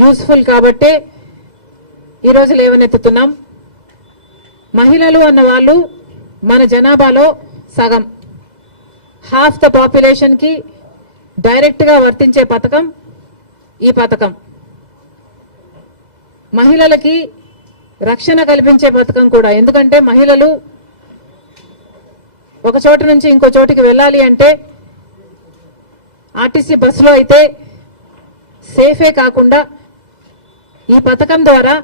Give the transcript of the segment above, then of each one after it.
Useful కాబట్టే ఈరోజు లేవనెత్తుతున్నాం. మహిళలు అన్న వాళ్ళు మన జనాభాలో సగం, హాఫ్ ద పాపులేషన్కి డైరెక్ట్గా వర్తించే పథకం ఈ పథకం. మహిళలకి రక్షణ కల్పించే పథకం కూడా. ఎందుకంటే మహిళలు ఒక చోటు నుంచి ఇంకో చోటికి వెళ్ళాలి అంటే ఆర్టీసీ బస్సులో అయితే సేఫే కాకుండా ఈ పథకం ద్వారా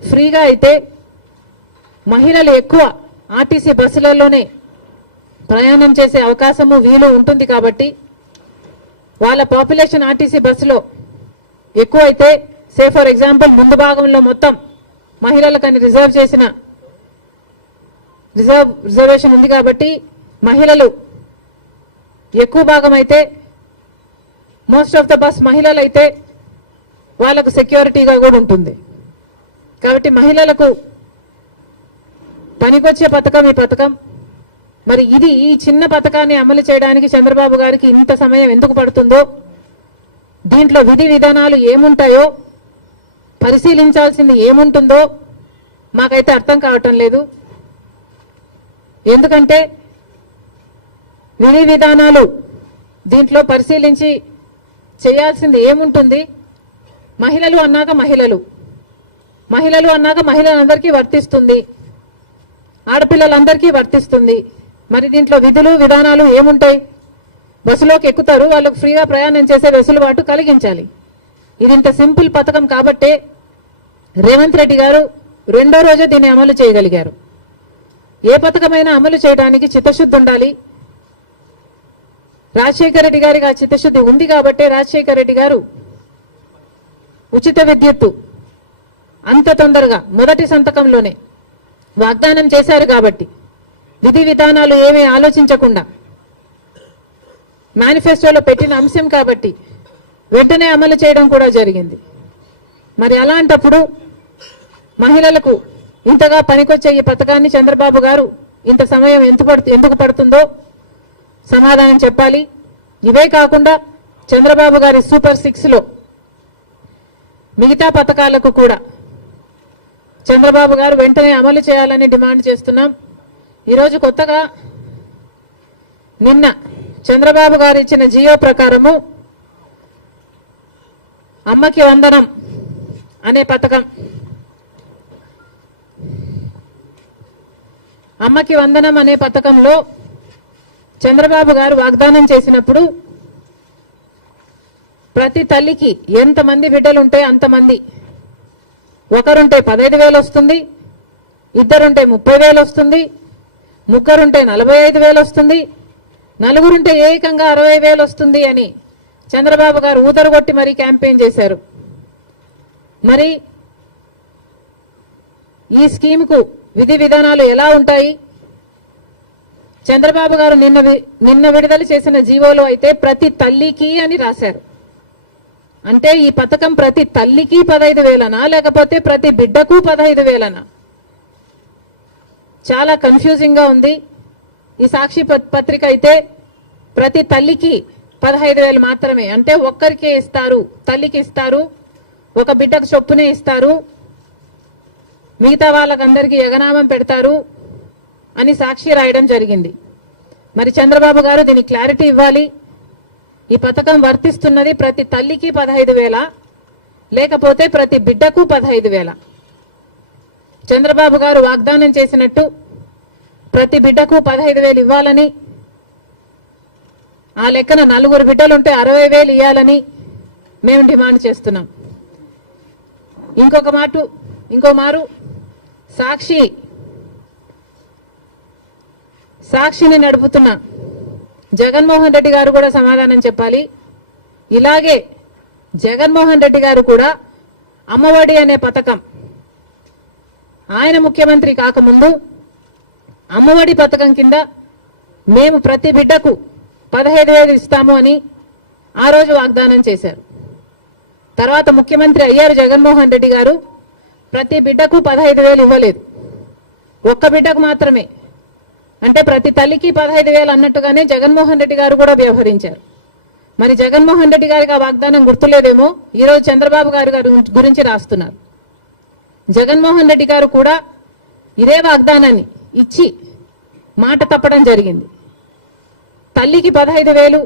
ఫ్రీగా అయితే మహిళలు ఎక్కువ ఆర్టీసీ బస్సులలోనే ప్రయాణం చేసే అవకాశము వీలు ఉంటుంది. కాబట్టి వాళ్ళ పాపులేషన్ ఆర్టీసీ బస్సులో ఎక్కువ అయితే, సే ఫర్ ఎగ్జాంపుల్ ముందు భాగంలో మొత్తం మహిళలకని రిజర్వేషన్ ఉంది కాబట్టి మహిళలు ఎక్కువ భాగం అయితే, మోస్ట్ ఆఫ్ ద బస్ మహిళలు అయితే వాళ్ళకు సెక్యూరిటీగా కూడా ఉంటుంది. కాబట్టి మహిళలకు పనికొచ్చే పథకం ఈ పథకం. మరి ఈ చిన్న పథకాన్ని అమలు చేయడానికి చంద్రబాబు గారికి ఇంత సమయం ఎందుకు పడుతుందో, దీంట్లో విధి విధానాలు ఏముంటాయో, పరిశీలించాల్సింది ఏముంటుందో మాకైతే అర్థం కావటం లేదు. ఎందుకంటే విధి విధానాలు దీంట్లో పరిశీలించి చేయాల్సింది ఏముంటుంది? మహిళలు అన్నాక మహిళలందరికీ వర్తిస్తుంది, ఆడపిల్లలందరికీ వర్తిస్తుంది. మరి దీంట్లో విధులు విధానాలు ఏముంటాయి? బస్సులోకి ఎక్కుతారు, వాళ్ళకు ఫ్రీగా ప్రయాణం చేసే వెసులుబాటు కలిగించాలి. ఇది ఇంత సింపుల్ పథకం కాబట్టే రేవంత్ రెడ్డి గారు రెండో రోజే దీన్ని అమలు చేయగలిగారు. ఏ పథకమైనా అమలు చేయడానికి చిత్తశుద్ధి ఉండాలి. రాజశేఖర రెడ్డి గారికి ఆ చిత్తశుద్ధి ఉంది కాబట్టే రాజశేఖర రెడ్డి గారు ఉచిత విద్యుత్తు అంత తొందరగా మొదటి సంతకంలోనే వాగ్దానం చేశారు. కాబట్టి విధి విధానాలు ఏమీ ఆలోచించకుండా మేనిఫెస్టోలో పెట్టిన అంశం కాబట్టి వెంటనే అమలు చేయడం కూడా జరిగింది. మరి అలాంటప్పుడు మహిళలకు ఇంతగా పనికొచ్చే ఈ పథకాన్ని చంద్రబాబు గారు ఇంత సమయం ఎందుకు పడుతుందో సమాధానం చెప్పాలి. ఇవే కాకుండా చంద్రబాబు గారి సూపర్ 6లో మిగతా పథకాలకు కూడా చంద్రబాబు గారు వెంటనే అమలు చేయాలని డిమాండ్ చేస్తున్నాం. ఈరోజు కొత్తగా నిన్న చంద్రబాబు గారు ఇచ్చిన జియో ప్రకారము అమ్మకి వందనం అనే పథకం, అమ్మకి వందనం అనే పథకంలో చంద్రబాబు గారు వాగ్దానం చేసినప్పుడు ప్రతి తల్లికి ఎంతమంది బిడ్డలుంటే అంతమంది, ఒకరుంటే 15,000 వస్తుంది, ఇద్దరుంటే 30,000 వస్తుంది, ముగ్గురుంటే 45,000 వస్తుంది, నలుగురుంటే ఏకంగా 60,000 వస్తుంది అని చంద్రబాబు గారు ఊదరగొట్టి మరీ క్యాంపెయిన్ చేశారు. మరి ఈ స్కీమ్కు విధి విధానాలు ఎలా ఉంటాయి? చంద్రబాబు గారు నిన్న విడుదల చేసిన జీవోలో అయితే ప్రతి తల్లికి అని రాశారు. అంటే ఈ పథకం ప్రతి తల్లికి 15,000నా లేకపోతే ప్రతి బిడ్డకు 15,000నా? చాలా కన్ఫ్యూజింగ్ గా ఉంది. ఈ సాక్షి పత్రిక అయితే ప్రతి తల్లికి 15,000 మాత్రమే, అంటే ఒక్కరికే ఇస్తారు, తల్లికి ఇస్తారు, ఒక బిడ్డకు చొప్పునే ఇస్తారు, మిగతా వాళ్ళకందరికీ ఎగనామం పెడతారు అని సాక్షి రాయడం జరిగింది. మరి చంద్రబాబు గారు దీనికి క్లారిటీ ఇవ్వాలి. ఈ పథకం వర్తిస్తున్నది ప్రతి తల్లికి 15,000 లేకపోతే ప్రతి బిడ్డకు 15,000? చంద్రబాబు గారు వాగ్దానం చేసినట్టు ప్రతి బిడ్డకు 15,000 ఇవ్వాలని, ఆ లెక్కన నలుగురు బిడ్డలుంటే 60,000 ఇవ్వాలని మేము డిమాండ్ చేస్తున్నాం. ఇంకో మారు సాక్షిని నడుపుతున్న జగన్మోహన్ రెడ్డి గారు కూడా సమాధానం చెప్పాలి. ఇలాగే జగన్మోహన్ రెడ్డి గారు కూడా అమ్మఒడి అనే పథకం, ఆయన ముఖ్యమంత్రి కాకముందు అమ్మఒడి పథకం కింద మేము ప్రతి బిడ్డకు 15,000 ఇస్తాము అని ఆ రోజు వాగ్దానం చేశారు. తర్వాత ముఖ్యమంత్రి అయ్యారు జగన్మోహన్ రెడ్డి గారు, ప్రతి బిడ్డకు 15,000 ఇవ్వలేదు, ఒక్క బిడ్డకు మాత్రమే. అంటే ప్రతి తల్లికి 15,000 అన్నట్టుగానే జగన్మోహన్ రెడ్డి గారు కూడా వ్యవహరించారు. మరి జగన్మోహన్ రెడ్డి గారికి ఆ వాగ్దానం గుర్తులేదేమో ఈరోజు చంద్రబాబు గారి గురించి రాస్తున్నారు. జగన్మోహన్ రెడ్డి గారు కూడా ఇదే వాగ్దానాన్ని ఇచ్చి మాట తప్పడం జరిగింది. తల్లికి 15,000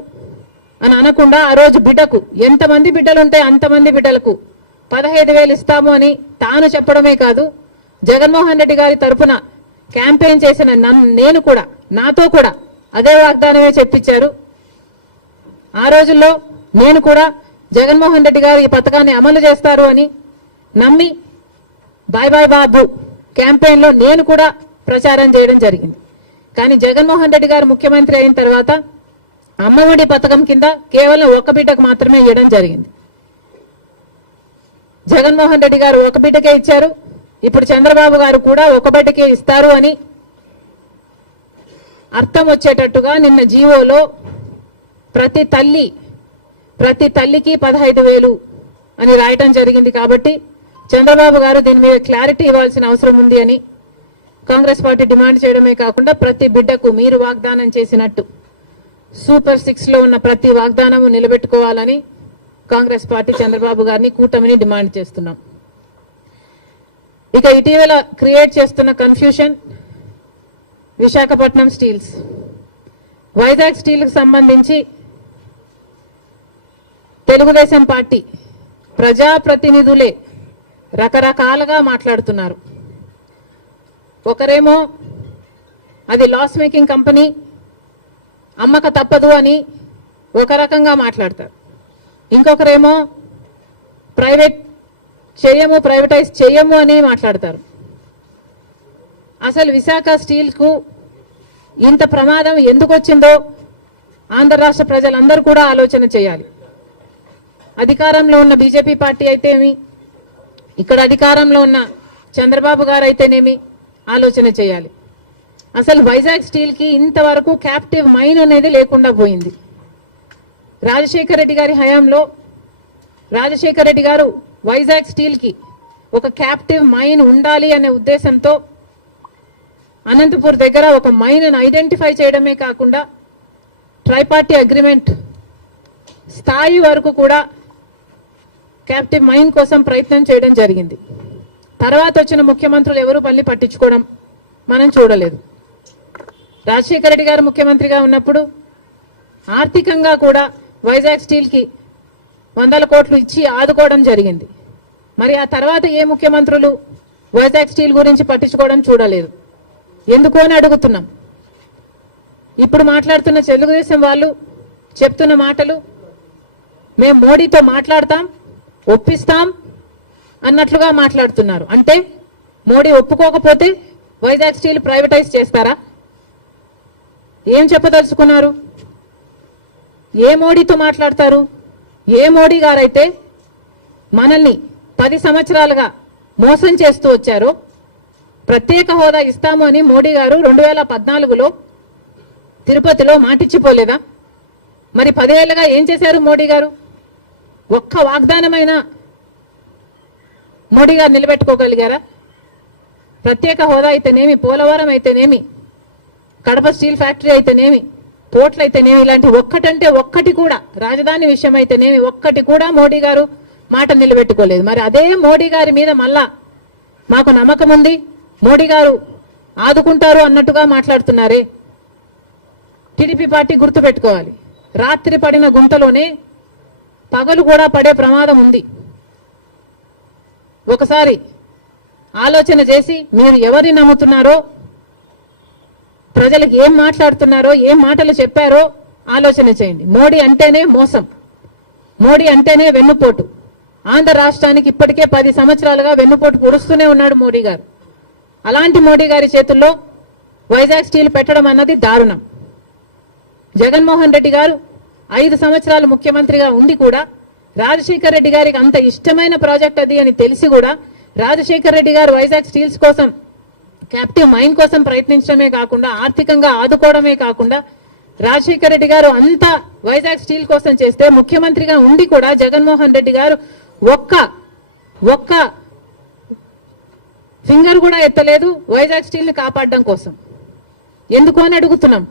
అని అనకుండా ఆ రోజు బిడ్డకు ఎంతమంది బిడ్డలు ఉంటే అంతమంది బిడ్డలకు 15,000 ఇస్తాము అని తాను చెప్పడమే కాదు, జగన్మోహన్ రెడ్డి గారి తరఫున క్యాంపెయిన్ చేసిన నేను కూడా నాతో కూడా అదే వాగ్దానమే చెప్పించారు. ఆ రోజుల్లో నేను కూడా జగన్మోహన్ రెడ్డి గారు ఈ పథకాన్ని అమలు చేస్తారు అని నమ్మి బాయ్ బాయ్ బాబు క్యాంపెయిన్ లో నేను కూడా ప్రచారం చేయడం జరిగింది. కానీ జగన్మోహన్ రెడ్డి గారు ముఖ్యమంత్రి అయిన తర్వాత అమ్మఒడి పథకం కింద కేవలం ఒక బిడ్డకు మాత్రమే ఇవ్వడం జరిగింది. జగన్మోహన్ రెడ్డి గారు ఒక బిడ్డకే ఇచ్చారు. ఇప్పుడు చంద్రబాబు గారు కూడా ఒక బిడ్డకే ఇస్తారు అని అర్థం వచ్చేటట్టుగా నిన్న జీవోలో ప్రతి తల్లికి 15,000 అని రాయటం జరిగింది. కాబట్టి చంద్రబాబు గారు దీని మీద క్లారిటీ ఇవ్వాల్సిన అవసరం ఉంది అని కాంగ్రెస్ పార్టీ డిమాండ్ చేయడమే కాకుండా ప్రతి బిడ్డకు మీరు వాగ్దానం చేసినట్టు సూపర్ 6 లో ఉన్న ప్రతి వాగ్దానము నిలబెట్టుకోవాలని కాంగ్రెస్ పార్టీ చంద్రబాబు గారిని కూటమిని డిమాండ్ చేస్తున్నాం. ఇక ఇటీవల క్రియేట్ చేస్తున్న confusion Visakhapatnam steels, Vizag steel కు సంబంధించి తెలుగుదేశం పార్టీ ప్రజాప్రతినిధులే రకరకాలుగా మాట్లాడుతున్నారు. ఒకరేమో అది లాస్ మేకింగ్ కంపెనీ, అమ్మక తప్పదు అని ఒక రకంగా మాట్లాడతారు. ఇంకొకరేమో ప్రైవేటైజ్ చేయము అని మాట్లాడతారు. అసలు విశాఖ స్టీల్ కు ఇంత ప్రమాదం ఎందుకు వచ్చిందో ఆంధ్ర రాష్ట్ర ప్రజలందరూ కూడా ఆలోచన చేయాలి. అధికారంలో ఉన్న బీజేపీ పార్టీ అయితేమి, ఇక్కడ అధికారంలో ఉన్న చంద్రబాబు గారు అయితేనేమి ఆలోచన చేయాలి. అసలు వైజాగ్ స్టీల్ కి ఇంతవరకు క్యాప్టివ్ మైన్ అనేది లేకుండా పోయింది. రాజశేఖర రెడ్డి గారి హయాంలో రాజశేఖర రెడ్డి గారు వైజాగ్ స్టీల్ కి ఒక క్యాప్టివ్ మైన్ ఉండాలి అనే ఉద్దేశంతో అనంతపూర్ దగ్గర ఒక మైన్ ఐడెంటిఫై చేయడమే కాకుండా ట్రైపార్టీ అగ్రిమెంట్ స్థాయి వరకు కూడా క్యాప్టివ్ మైన్ కోసం ప్రయత్నం చేయడం జరిగింది. తర్వాత వచ్చిన ముఖ్యమంత్రులు ఎవరు పల్లి పట్టించుకోవడం మనం చూడలేదు. రాజశేఖర రెడ్డి గారు ముఖ్యమంత్రిగా ఉన్నప్పుడు ఆర్థికంగా కూడా వైజాగ్ స్టీల్ కి 100 కోట్లు ఇచ్చి ఆదుకోవడం జరిగింది. మరి ఆ తర్వాత ఏ ముఖ్యమంత్రులు వైజాగ్ స్టీల్ గురించి పట్టించుకోవడం చూడలేదు. ఎందుకు అని అడుగుతున్నాం. ఇప్పుడు మాట్లాడుతున్న తెలుగుదేశం వాళ్ళు చెప్తున్న మాటలు మేము మోడీతో మాట్లాడతాం, ఒప్పిస్తాం అన్నట్లుగా మాట్లాడుతున్నారు. అంటే మోడీ ఒప్పుకోకపోతే వైజాగ్ స్టీల్ ప్రైవేటైజ్ చేస్తారా? ఏం చెప్పదలుచుకున్నారు? ఏ మోడీతో మాట్లాడతారు? ఏ మోడీ గారైతే మనల్ని 10 సంవత్సరాలుగా మోసం చేస్తూ వచ్చారో, ప్రత్యేక హోదా ఇస్తాము అని మోడీ గారు 2014లో తిరుపతిలో మాటిచ్చిపోలేదా? మరి 10 ఏళ్లుగా ఏం చేశారు మోడీ గారు? ఒక్క వాగ్దానమైనా మోడీ గారు నిలబెట్టుకోగలిగారా? ప్రత్యేక హోదా అయితేనేమి, పోలవరం అయితేనేమి, కడప స్టీల్ ఫ్యాక్టరీ అయితేనేమి, పోర్ట్లు అయితేనేమి, ఇలాంటి ఒక్కటంటే ఒక్కటి కూడా, రాజధాని విషయం అయితేనేమి ఒక్కటి కూడా మోడీ గారు మాట నిలబెట్టుకోలేదు. మరి అదే మోడీ గారి మీద మళ్ళా మాకు నమ్మకం ఉంది, మోడీ గారు ఆదుకుంటారు అన్నట్టుగా మాట్లాడుతున్నారే. టీడీపీ పార్టీ గుర్తుపెట్టుకోవాలి, రాత్రి పడిన గుంతలోనే పగలు కూడా పడే ప్రమాదం ఉంది. ఒకసారి ఆలోచన చేసి మీరు ఎవరిని నమ్ముతున్నారో, ప్రజలకు ఏం మాట్లాడుతున్నారో, ఏం మాటలు చెప్పారో ఆలోచన చేయండి. మోడీ అంటేనే మోసం, మోడీ అంటేనే వెన్నుపోటు. ఆంధ్ర రాష్ట్రానికి ఇప్పటికే 10 సంవత్సరాలుగా వెన్నుపోటు పొడుస్తూనే ఉన్నాడు మోడీ గారు. అలాంటి మోడీ గారి చేతుల్లో వైజాగ్ స్టీల్ పెట్టడం అన్నది దారుణం. జగన్మోహన్ రెడ్డి గారు 5 సంవత్సరాలు ముఖ్యమంత్రిగా ఉండి కూడా రాజశేఖర రెడ్డి గారికి అంత ఇష్టమైన ప్రాజెక్ట్ అది అని తెలిసి కూడా రాజశేఖర రెడ్డి గారు వైజాగ్ స్టీల్స్ కోసం, క్యాప్టివ్ మైన్ కోసం ప్రయత్నించడమే కాకుండా, ఆర్థికంగా ఆదుకోవడమే కాకుండా, రాజశేఖర రెడ్డి గారు అంతా వైజాగ్ స్టీల్ కోసం చేస్తే ముఖ్యమంత్రిగా ఉండి కూడా జగన్మోహన్ రెడ్డి గారు ఒక్క ఫింగర్ కూడా ఎత్తలేదు వైజాగ్ స్టీల్ ని కాపాడడం కోసం. ఎందుకు అని అడుగుతున్నాం.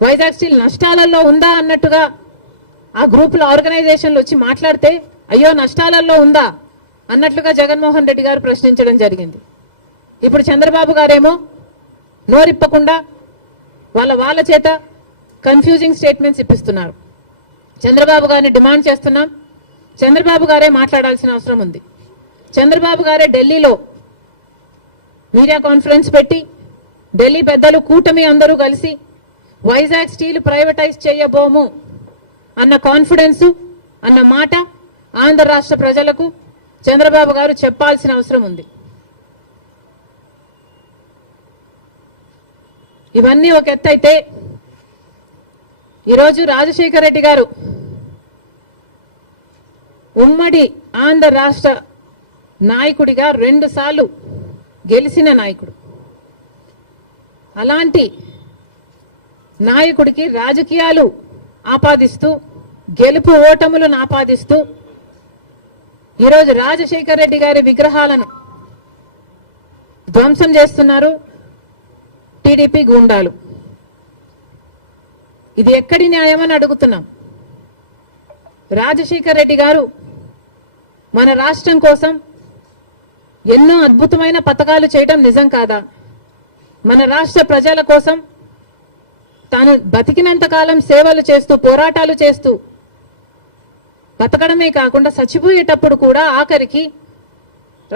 వైజాగ్ స్టీల్ నష్టాలలో ఉందా అన్నట్టుగా ఆ గ్రూపుల ఆర్గనైజేషన్లు వచ్చి మాట్లాడితే అయ్యో నష్టాలలో ఉందా అన్నట్లుగా జగన్మోహన్ రెడ్డి గారు ప్రశ్నించడం జరిగింది. ఇప్పుడు చంద్రబాబు గారేమో నోరిప్పకుండా వాళ్ళ చేత కన్ఫ్యూజింగ్ స్టేట్మెంట్స్ ఇప్పిస్తున్నారు. చంద్రబాబు గారిని డిమాండ్ చేస్తున్నాం, చంద్రబాబు గారే మాట్లాడాల్సిన అవసరం ఉంది. చంద్రబాబు గారే ఢిల్లీలో మీడియా కాన్ఫరెన్స్ పెట్టి ఢిల్లీ పెద్దలు కూటమి అందరూ కలిసి వైజాగ్ స్టీల్ ప్రైవేటైజ్ చేయబోము అన్న కాన్ఫిడెన్స్ అన్న మాట ఆంధ్ర రాష్ట్ర ప్రజలకు చంద్రబాబు గారు చెప్పాల్సిన అవసరం ఉంది. ఇవన్నీ ఒక ఎత్తు అయితే ఈరోజు రాజశేఖర రెడ్డి గారు ఉమ్మడి ఆంధ్ర రాష్ట్ర నాయకుడిగా 2 సార్లు గెలిచిన నాయకుడు. అలాంటి నాయకుడికి రాజకీయాలు ఆపాదిస్తూ గెలుపు ఓటములను ఆపాదిస్తూ ఈరోజు రాజశేఖర రెడ్డి గారి విగ్రహాలను ధ్వంసం చేస్తున్నారు టీడీపీ గూండాలు. ఇది ఎక్కడి న్యాయమని అడుగుతున్నాం. రాజశేఖర రెడ్డి గారు మన రాష్ట్రం కోసం ఎన్నో అద్భుతమైన పథకాలు చేయడం నిజం కాదా? మన రాష్ట్ర ప్రజల కోసం తాను బతికినంత కాలం సేవలు చేస్తూ పోరాటాలు చేస్తూ బతకడమే కాకుండా చచ్చిపోయేటప్పుడు కూడా ఆఖరికి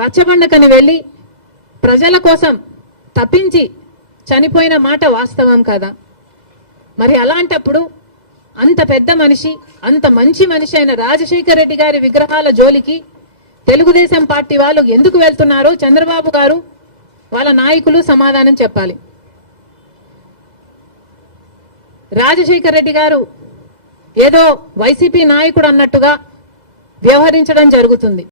రచ్చబండకని వెళ్ళి ప్రజల కోసం తప్పించి చనిపోయిన మాట వాస్తవం కదా? మరి అలాంటప్పుడు అంత పెద్ద మనిషి, అంత మంచి మనిషి అయిన రాజశేఖర రెడ్డి గారి విగ్రహాల జోలికి తెలుగుదేశం పార్టీ వాళ్ళు ఎందుకు వెళ్తున్నారు? చంద్రబాబు గారు వాళ్ళ నాయకులు సమాధానం చెప్పాలి. రాజశేఖర రెడ్డి గారు ఏదో వైసీపీ నాయకుడు అన్నట్టుగా వ్యవహరించడం జరుగుతుంది.